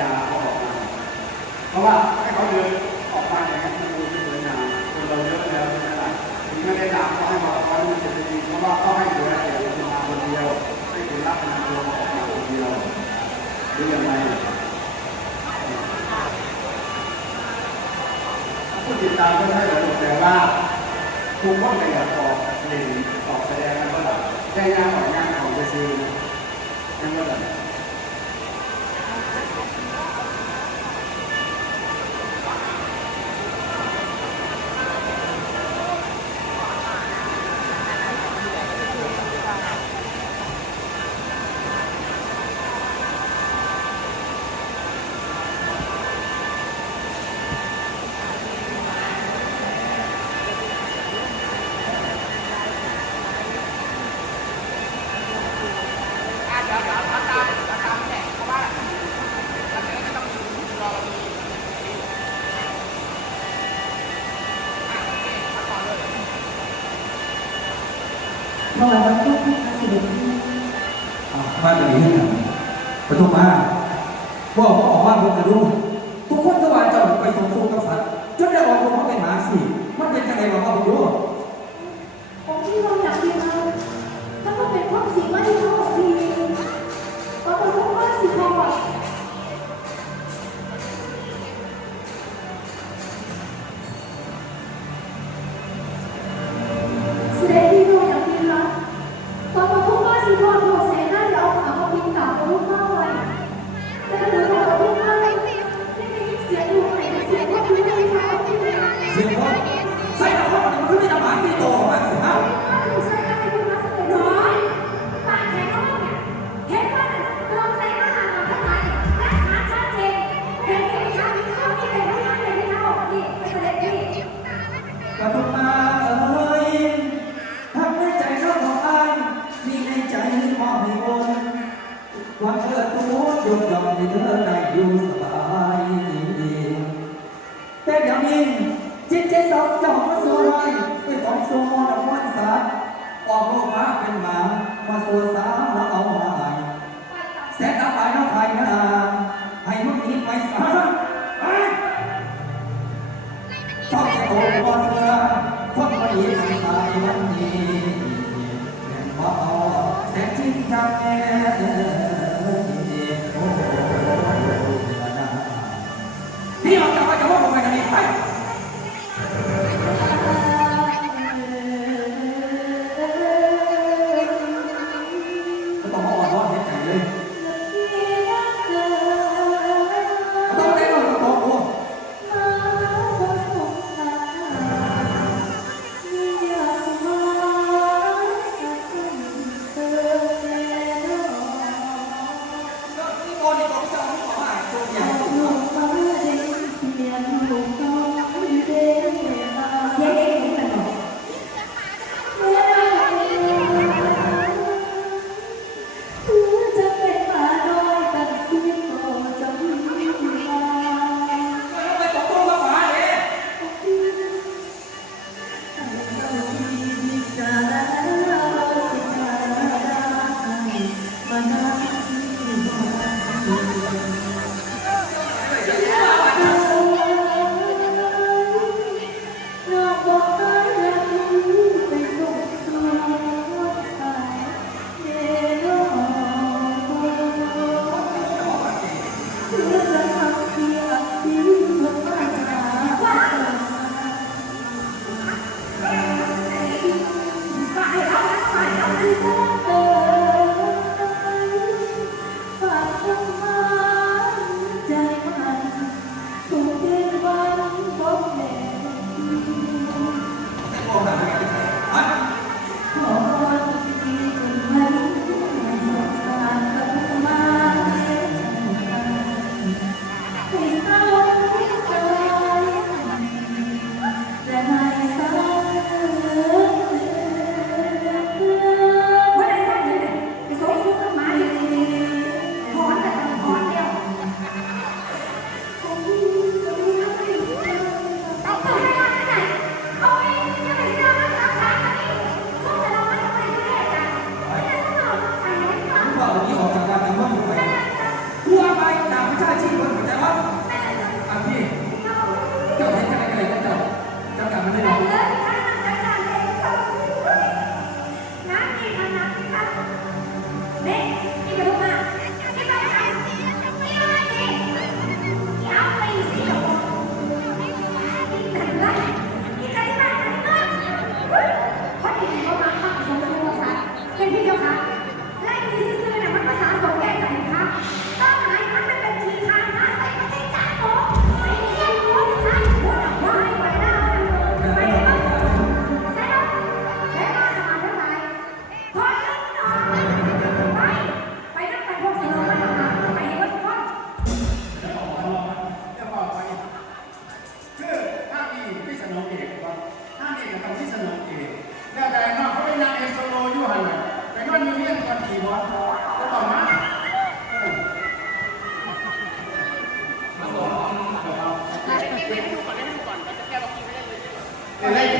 ยาเขาออกมาเพราะว่าให้เขาเดินออกมาอย่างนี้มันดูสวยงามคนเราเยอะแล้วใช่ไหมถึงไม่ได้ตามเขาให้บอกว่ามันจะดีเพราะว่าเขาให้ตัวเดียวมาคนเดียวให้คุณรับงาตัวออกมาคนเดียวหรือยังไงผู้ติดตามก็ให้ระดับแต่ว่าคุณว่าไม่อยากตอบหนีอนตอบแสดงนั่นก็ได้ได้งานของงานของเจซีนั่นก็ได้ บ้านจะมีให้ทำประตูมาว่าออกบ้านคนจะรู้ mim, pai.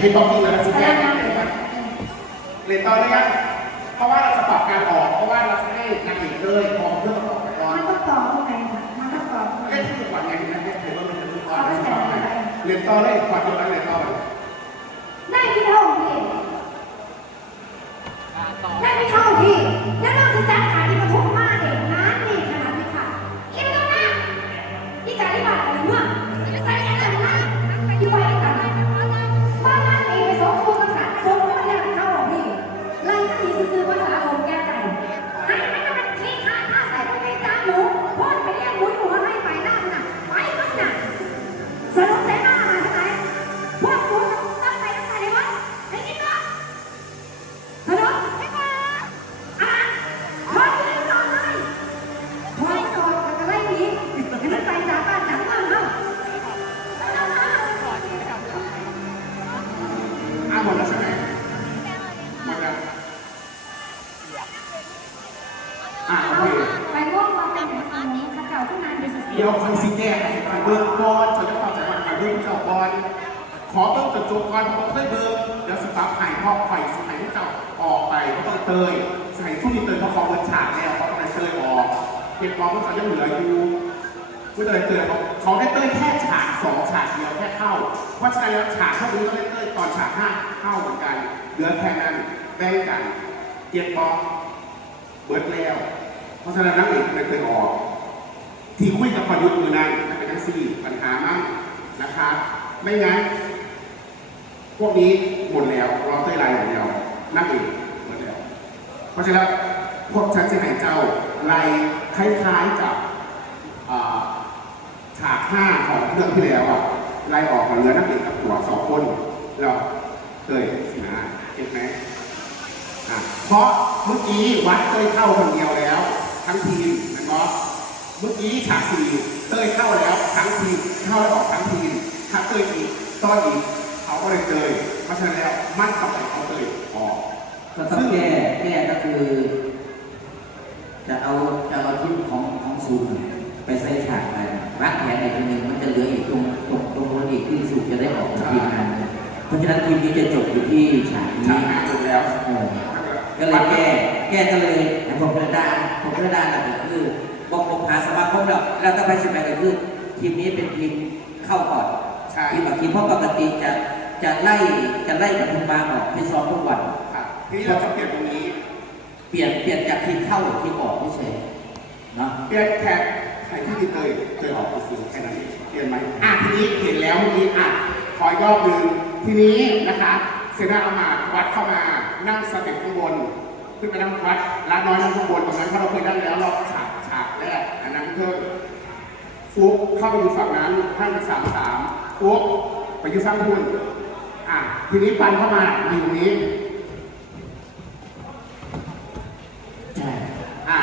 เห็นตอนนี้แล้วสิแสแยดกเลยนะเรียตอนนี้เพราะว่าเราจะปรับการออกเพราะว่าเราจะให้นางเอกเลยพองเพื่อประกอบไปก่อนมันต้องต่อตรงไหนคะมันต้องต่อตรงไหนเล่ที่จังหวัดไงนะเนี่ยเห็นว่ามันจะรู้ก่อนเรียนต่อเลยก่อนจะไปเรียนต่อไปได้ที่เท่าพี่ได้ที่เท่าพี่แล้วเราจะจัด หายพ่อไข่สมัยที่เจ้าออกไปก็ต้องเตยสมัยผู้มีเตยเขาขอเบิร์กฉากแล้วเขาต้องเตยออกเก็บความรู้สึกยังเหลืออยู่ผู้เตยเตยเขาเขาได้เตยแค่ฉากสองฉากเดียวแค่เข้า เพราะฉะนั้นแล้วฉากเท่านี้ก็ได้เตยตอนฉากห้าเข้าเหมือนกัน เหลือแค่นั้นแบ่งกันเก็บบอกเบิร์กแล้ว เพราะฉะนั้นนักเอกไม่เคยออกที่คุยกับประยุทธ์มือนั้นเป็นทั้งสี่ปัญหามั่งนะครับไม่งั้น พวกนี้หมดแล้วรอเต้ยลายอย่างเดียวนักเอกหมดแล้วเพราะฉะนั้นพวกฉันจะให้เจ้าไล่คล้ายๆกับฉากห้าของเรื่องที่แล้วอะไล่ออกมาเหลือนักเอกกับตัวสองคนแล้วเต้ยสินะเก็บไหมอะเพราะเมื่อกี้วัดเต้ยเข้าคนเดียวแล้ว ทั้งทีมนะครับเมื่อกี้ฉากสี่เต้ยเข้าแล้วทั้งทีมเข้าแล้วออกทั้งทีมถ้าเต้ยอีกต้อนอีก เขาก็เลยเตยเพราะฉะนั้นแล้วมั่นกับเขาเตยออกก็ต้องแก้แก้ก็คือ จะเอาจะเอาทิศของของสูงไปใส่ฉากไปรักแผนอีกทีหนึ่งมันจะเหลืออีกตรงตรงตรงนู้นอีกที่สูงจะได้ออกจากทีมงานเพราะฉะนั้นทีมนี้จะจบอยู่ที่ฉากนี้ฉากห้าจบแล้วเออก็เลยแก้แก้ก็เลยผมกระดานผมกระดานก็คือบอกผมหาสมาคมแล้วแล้วต้องไปสิบแปดก็คือทีมนี้เป็นทีมเข้าก่อนใช่ทีมกับทีมเพราะปกติจะ จะไล่จะไล่ปทุมมาออกที่ซ้อมทุกวันครับทีนี้เราจะเปลี่ยนตรงนี้ เปลี่ยนเปลี่ยนจากทีมเข้าทีมออกไม่ใช่เนาะเปลี่ยนแค่ใครที่มีเตยเตยออกไปซื้อแค่นั้นเองเปลี่ยนไหมอะทีนี้เห็นแล้วเมื่อกี้อะขออีกรอบหนึ่งทีนี้นะคะเซนาอามาตย์วัดเข้ามานั่งสเต็ปข้างบน ขึ้นไปนั่งวัดร้านน้อยนั่งข้างบนตรงนั้นเพราะเราเคยนั่งแล้วรอบฉากฉากแรกอันนั้นเพิ่มฟุกเข้าไปอยู่ฝั่งนั้นห้างเป็นสามสามฟุกไปอยู่ฝั่งคุณ อะทีนี้ปันเข้ามาอยู่นี้ใช่อะ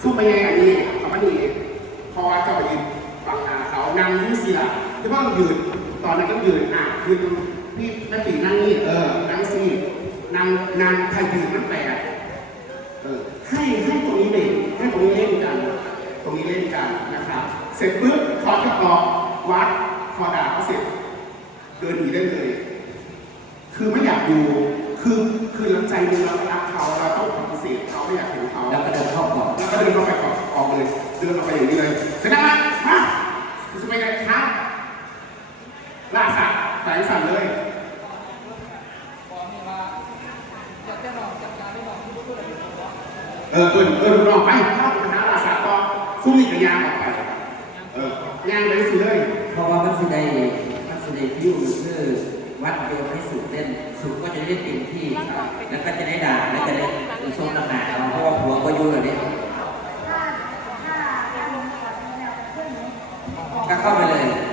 สู้ไปยังไงอันนี้ขาไม่ดีพราะว่าเจ้าไปยืนฝั่งหน้าเขานั่งนี่เสียที่ว่ายืนตอนนั้นก็ยืนอะยืนพี่แม่ตีนั่งนี่เออนั่งสินั่งนั่งใครยืนมันแปลเออให้ให้ตรงนี้เล่นให้ตรงนี้เล่นกัน ตรงนี้เล่นกันนะครับเสร็จปุ๊บถอดกระบอวัดพอดาเขาเสร็จเดินหนีได้เลย คือไม่อยากดู คือ คือน้ำใจดูเรารักเขาเราต้องปฏิเสธเขาไม่อยากเห็นเขาแล้วก็เดินเข้าก่อนแล้วก็เดินเข้าไปก่อนออกเลย เดินออกไปอย่างนี้เลยเสร็จแล้วนะมาคุณจะไปไงครับล่าสัตว์แสงสั่นเลยเออเออเออลองไปเข้าไปหาลาสัตว์ต่อสู้มีกับยางออกไป เออย่างไปสิเลย เพราะว่ามันสิได้มันสิได้วิวคือ วัดโยนให้สูงเล่น สูงก็จะได้เต็มที่ แล้วก็จะได้ด่าแล้วจะได้ส้มตำหนาเพราะว่าผัวก็ยุ่งเลยเนี่ยก็เข้าไปเลย